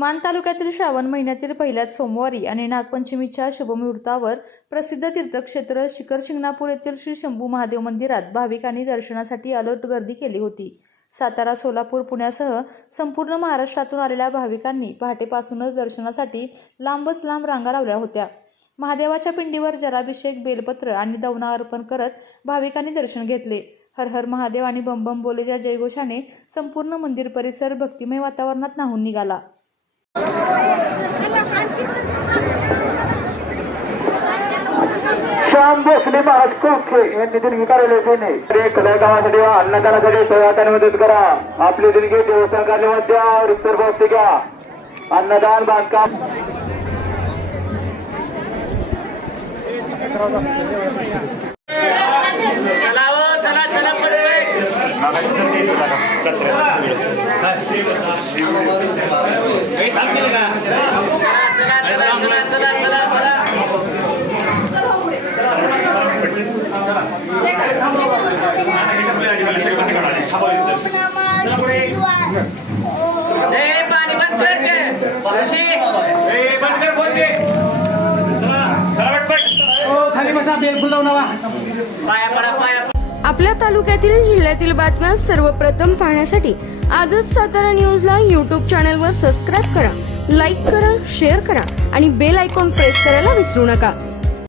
मान तालुक्यातील श्रावण महिन्यातील पहिल्याच सोमवारी आणि नागपंचमीच्या शुभमुहूर्तावर प्रसिद्ध तीर्थक्षेत्र शिखर शिंगणापूर येथील श्री शंभू महादेव मंदिरात भाविकांनी दर्शनासाठी अलोट गर्दी केली होती। सातारा, सोलापूर, पुण्यासह संपूर्ण महाराष्ट्रातून आलेल्या भाविकांनी पहाटेपासूनच दर्शनासाठी लांबच लांब रांगा लावल्या होत्या। महादेवाच्या पिंडीवर जलाभिषेक, बेलपत्र आणि दवना अर्पण करत भाविकांनी दर्शन घेतले। हर हर महादेव आणि बम बम बोलेच्या जयघोषाने संपूर्ण मंदिर परिसर भक्तिमय वातावरणात न्हाऊन निघाला। श्याम भोसले महाराज कोखे यांनी देणगी कार्यालयाने कलाकारांसाठी अन्नदानासाठी सहकार्याने मदत करा। आपली देणगी देवस्थान कार्यालयामध्ये उत्तर बसते घ्या। अन्नदान बांधकाम आपल्या तालुक्यातील जिल्ह्यातील बातम्या सर्वप्रथम पाहण्यासाठी आजच सातारा न्यूजला YouTube चॅनलवर सबस्क्राईब करा, लाईक करा, शेअर करा आणि बेल आयकॉन प्रेस करायला विसरू नका।